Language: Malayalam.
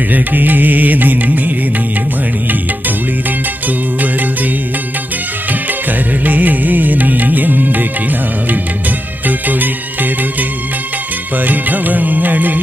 അഴകേ നിൻമിഴി നീർമണി കുളിരിൽ തൂവരുതേ. കരളേ നീ എൻ്റെ കിനാവിൽ മുത്തുപൊഴിക്കരുതേ. പരിഭവങ്ങളിൽ